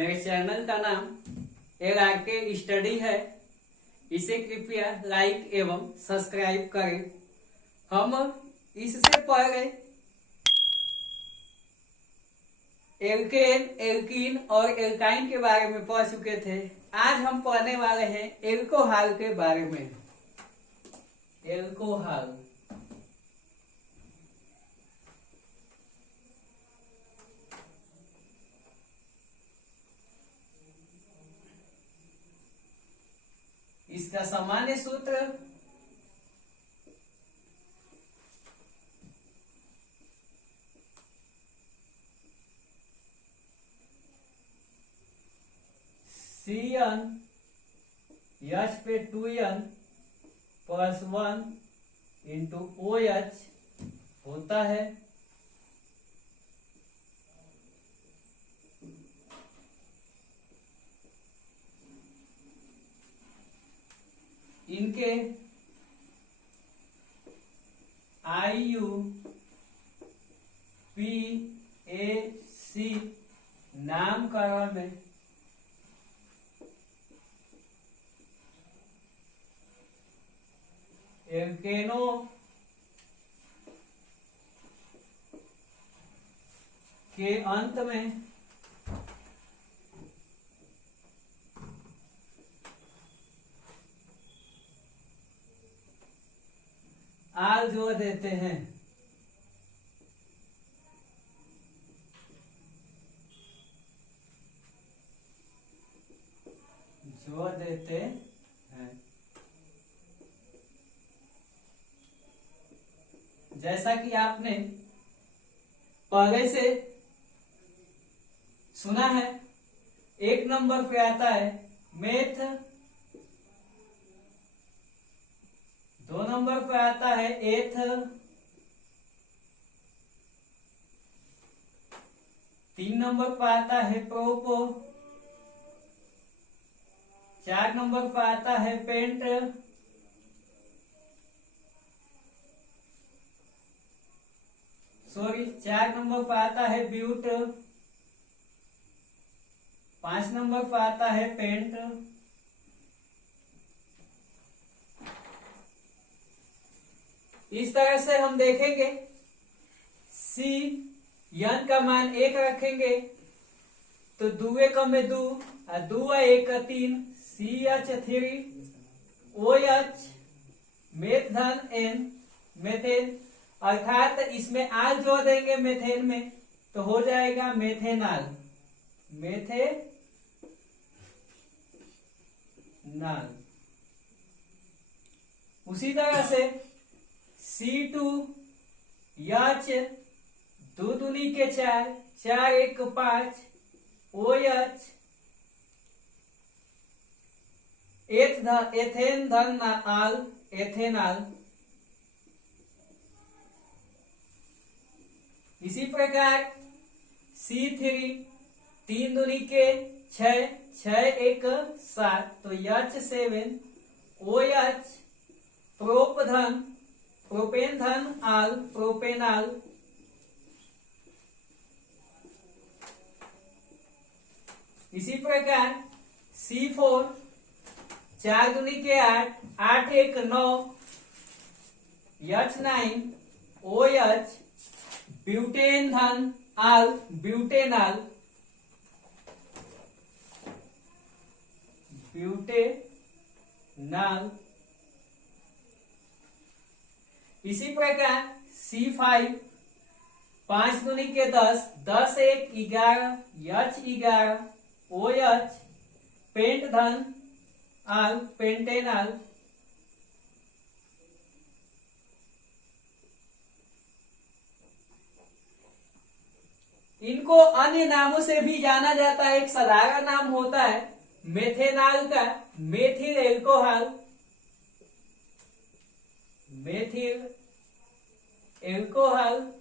मेरे चैनल का नाम LRK स्टडी है। इसे कृपया लाइक एवं सब्सक्राइब करें। हम इससे पहले एल्केन, एल्कीन और एल्काइन के बारे में पढ़ चुके थे। आज हम पढ़ने वाले हैं एल्कोहल के बारे में। एल्कोहल इसका सामान्य सूत्र CN H पे 2N प्लस 1 इंटू OH होता है। इनके IUPAC नामकरण में एल्केनो के अंत में आल जोड़ देते हैं। जोड़ देते हैं। जैसा कि आपने पहले से सुना है, 1 नंबर पे आता है मेथ, 2 नंबर पे आता है एथ, 3 नंबर पे आता है प्रोपो, 4 नंबर पे आता है पेंट, 4 नंबर पे आता है ब्यूट, 5 नंबर पे आता है पेंट, इस तरह से हम देखेंगे। सी यन का मान 1 रखेंगे तो 2 कम में 2 और 2 1 3 CH3 OH मेथन N मेथेन, अर्थात इसमें आल जोड़ देंगे मेथेन में तो हो जाएगा मेथेनाल। मेथेनाल। उसी तरह से C2H 2 दूनी के 4 4 1 5 OH एथेन धन आल एथेनाल। इसी प्रकार C3 3 दूनी के 6 6 1 7 तो H7 OH प्रोपधन प्रोपेन धन आल प्रोपेनाल। इसी प्रकार C4 4 दूनी के 8 8 1 9 H9 OH ब्यूटेन धन आल ब्यूटेनाल ब्यूटेनाल। इसी प्रकार C5 5 दूनी के 10 10 1 11 H11 OH पेंट धन आल पेंटेनाल। इनको अन्य नामों से भी जाना जाता है। एक साधारण नाम होता है मेथेनाल का, मेथिल एल्कोहल, मेथिल एल्कोहल।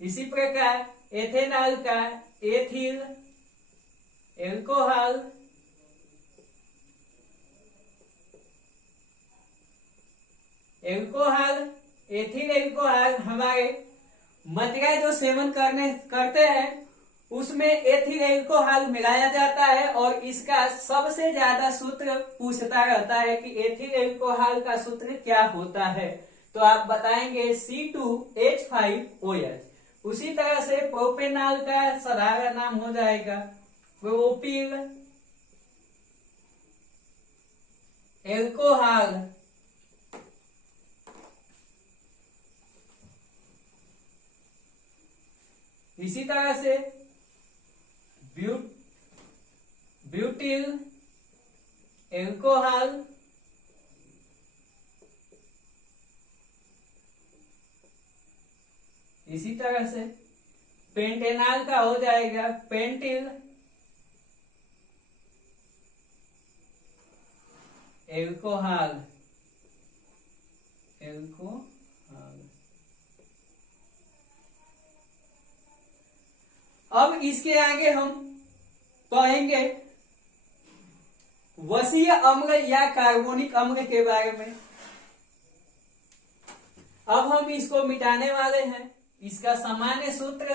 इसी प्रकार एथेनॉल का ethyl alcohol, alcohol ethyl alcohol हमारे मदिरा जो सेवन करते हैं उसमें एथिल एल्कोहल मिलाया जाता है, और इसका सबसे ज्यादा सूत्र पूछता रहता है कि एथिल एल्कोहल का सूत्र क्या होता है, तो आप बताएंगे C2H5OH। उसी तरह से प्रोपेनॉल का साधारण नाम हो जाएगा प्रोपिल एल्कोहल। इसी तरह से ब्यूटिल एल्कोहल, इसी तरह से पेंटेनॉल का हो जाएगा पेंटिल एल्कोहल। अब इसके आगे हम पढ़ेंगे वसीय अम्ल या कार्बोनिक अम्ल के बारे में। अब हम इसको मिटाने वाले हैं। इसका सामान्य सूत्र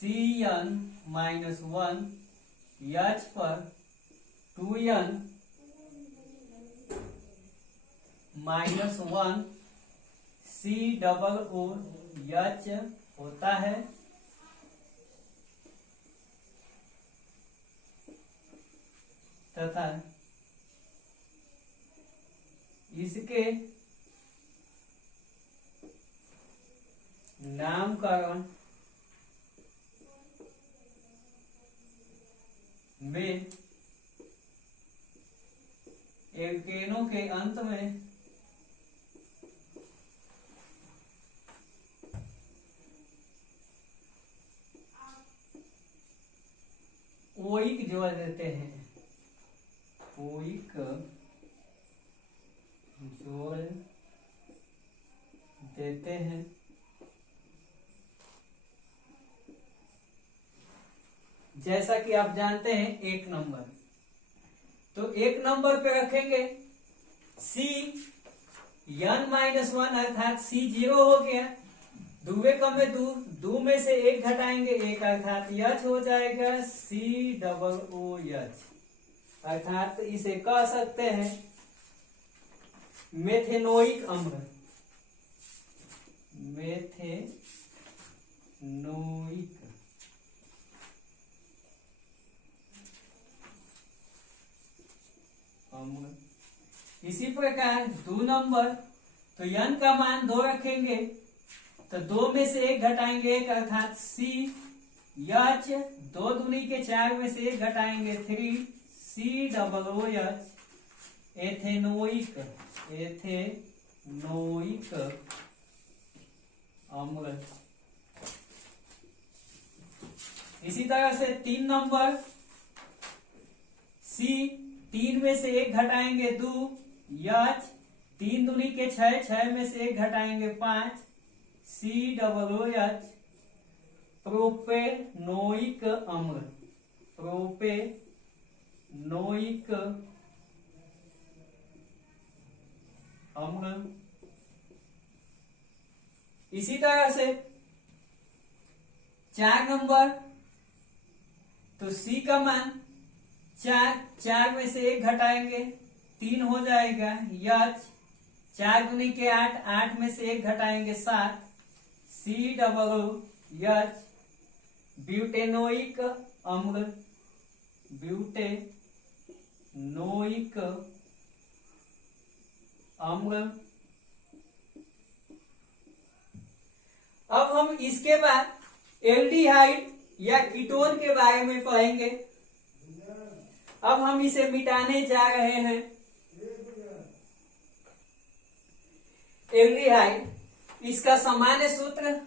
CN-1 H पर 2N-1 COOH होता है, तथा इसके नामकरण में एल्केनों के अंत में ओइक जोड़ देते हैं। ओइक जोड़ देते हैं। जैसा कि आप जानते हैं 1 नंबर, तो 1 नंबर पे रखेंगे CN-1 अर्थात C0 हो गया। दुवे कम में दू में से 1 घटाएंगे 1 अर्थात H हो जाएगा COOH, अर्थात इसे कह सकते हैं मेथेनोइक अम्ल। मेथेनोइक अम्ल। इसी प्रकार 2 नंबर, तो n का मान 2 रखेंगे, तो 2 में से 1 घटाएंगे 1 अर्थात CH, 2 दूनी के 4 में से 1 घटाएंगे 3 COOH, एथेनोइक अम्ल। इसी तरह से 3 नंबर C, 3 में से 1 घटाएंगे 2 H, 3 दूनी के 6, 6 में से 1 घटाएंगे 5 COOH, प्रोपेनोइक अम्ल। इसी तरह से 4 नंबर, तो C का मान 4 में से 1 घटाएंगे 3 हो जाएगा H, 4 दूनी के 8, 8 में से 1 घटाएंगे 7 COOH, ब्यूटेनोइक अम्ल। अब हम इसके बाद एल्डिहाइड या कीटोन के बारे में पढ़ेंगे। अब हम इसे मिटाने जा रहे हैं। एल्डिहाइड, इसका सामान्य सूत्र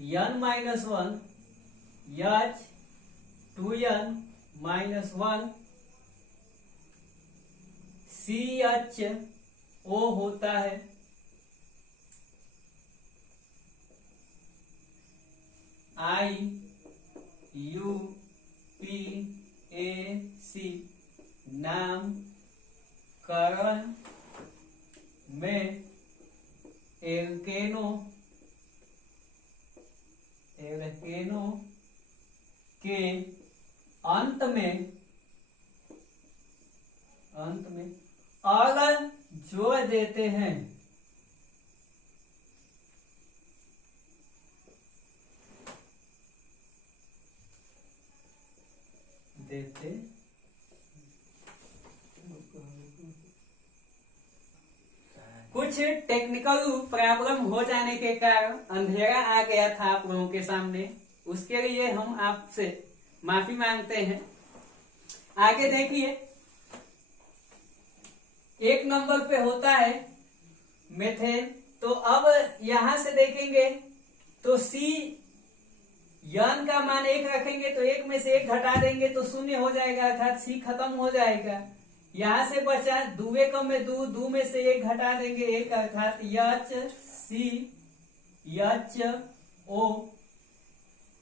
CN-1 H 2n minus 1 CHO होता है IUPAC नामकरण में एल्केनो के अंत में अगर जोड़ देते हैं कुछ टेक्निकल प्रॉब्लम हो जाने के कारण अंधेरा आ गया था आप लोगों के सामने, उसके लिए हम आपसे माफी मांगते हैं। आगे देखिए, एक नंबर पे होता है मेथेन। तो अब यहां से देखेंगे तो सी यन का मान 1 रखेंगे तो 1 में से 1 घटा देंगे तो 0 हो जाएगा, अर्थात सी खत्म हो जाएगा। यहां से बचा दुए कम में दू में से 1 घटा देंगे 1, अर्थात HCHO,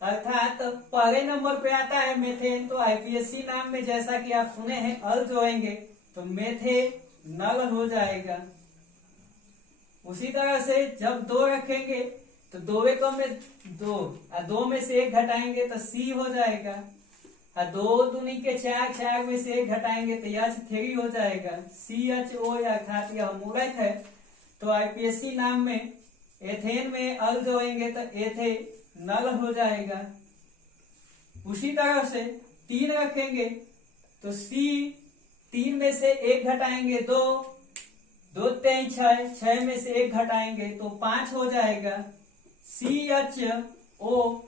अर्थात पहले नंबर पे आता है मेथेन। तो आईपीएससी नाम में जैसा कि आप सुने हैं अल जोड़ेंगे तो मेथेनल हो जाएगा। उसी तरह से जब 2 रखेंगे तो 2 कम में 2 में से 1 घटाएंगे तो सी हो जाएगा। 2 दूनी के 4, 4 में से 1 घटाएंगे तो H3 हो जाएगा। CHO अर्थात यह मूलक है। तो आईपीएससी नाम में एथेन में अल जोड़ेंगे तो एथेनल हो जाएगा। उसी तरह से 3 रखेंगे तो सी 3 में से 1 घटाएंगे 2, 2 3 6, 6 में से 1 घटाएंगे तो 5 हो जाएगा। CHO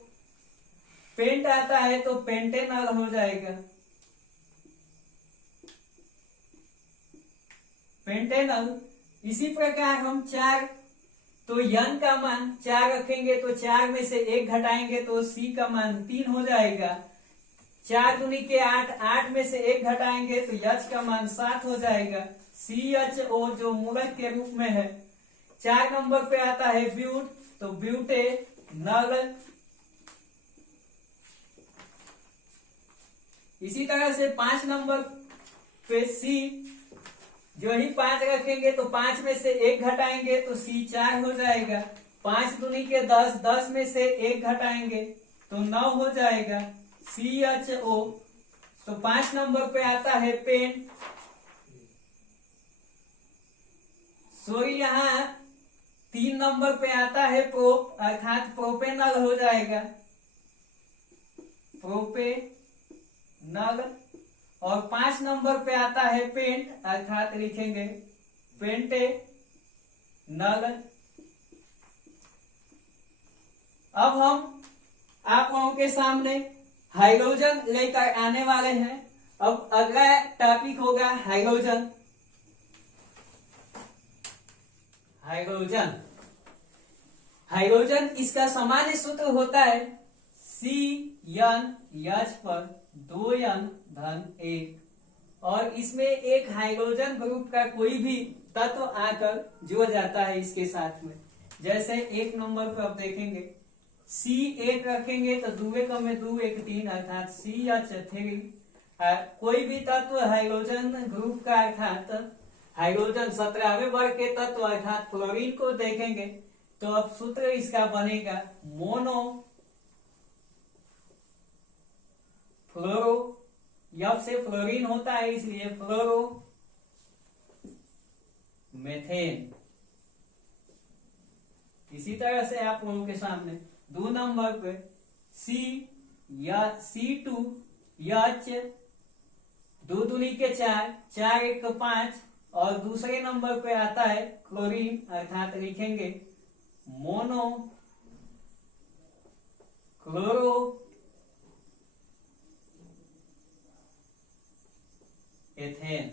पेंट आता है तो पेंटेनल हो जाएगा, पेंटेनल। इसी प्रकार हम 4, तो यन का मान 4 रखेंगे तो 4 में से 1 घटाएंगे तो सी का मान 3 हो जाएगा। 4 दूनी के 8, 8 में से 1 घटाएंगे तो H का मान 7 हो जाएगा। CHO जो मूलक के रूप में है। 4 नंबर पे आता है ब्यूट, तो ब्यूटेनल। इसी तरह से 5 नंबर पे सी, जो ही 5 रखेंगे तो 5 में से 1 घटाएंगे तो सी 4 हो जाएगा। 5 दूनी के 10, 10 में से 1 घटाएंगे तो 9 हो जाएगा। CHO। तो 5 नंबर पे आता है पेन। यहाँ 3 नंबर पे आता है प्रोप, अर्थात प्रोपेनल हो जाएगा, प्रोपेनल। और 5 नंबर पे आता है पेंट, अर्थात लिखेंगे पेंटेनल। अब हम आप लोगों के सामने हाइड्रोजन लेकर आने वाले हैं। अब अगला टॉपिक होगा हाइड्रोजन। हाइड्रोजन इसका सामान्य सूत्र होता है CnH पर 2n धन 1, और इसमें एक हाइड्रोजन ग्रुप का कोई भी तत्व आकर जुड़ जाता है इसके साथ में। जैसे 1 नंबर पर आप देखेंगे C1 रखेंगे तो 2 कम में 2, 1 3, अर्थात CH3। कोई भी तत्व हाइड्रोजन ग्रुप का अर्थात हाइड्रोजन 17वें वर्ग के तत्व अर्थात फ्लोरीन को देखेंगे तो अब सूत्र इसका बनेगा मोनो फ्लोरो। यब से फ्लोरीन होता है इसलिए फ्लोरो मेथेन। इसी तरह से आप लोगों के सामने 2 नंबर पे C2H 2 दूनी के 4, 4 1 5, और दूसरे नंबर पे आता है क्लोरीन, अर्थात लिखेंगे मोनो क्लोरो एथेन।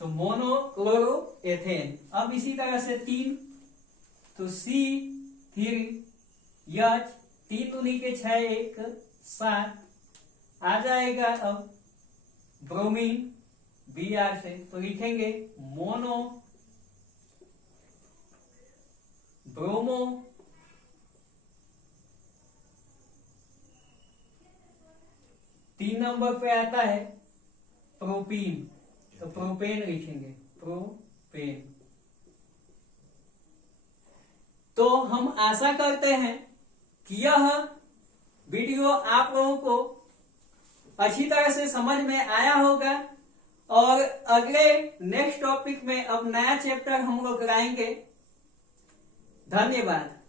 तो मोनो क्लोरो एथेन। अब इसी तरह से 3, तो फिर H 3 दूनी के 6 1 7 आ जाएगा अब ब्रोमीन Br से, तो लिखेंगे मोनो ब्रोमो तीन नंबर पे आता है प्रोपीन, तो प्रोपेन लिखेंगे प्रोपेन। तो हम आशा करते हैं कि यह वीडियो आप लोगों को अच्छी तरह से समझ में आया होगा और अगले नेक्स्ट टॉपिक में अब नया चैप्टर हम लोग कराएंगे। धन्यवाद।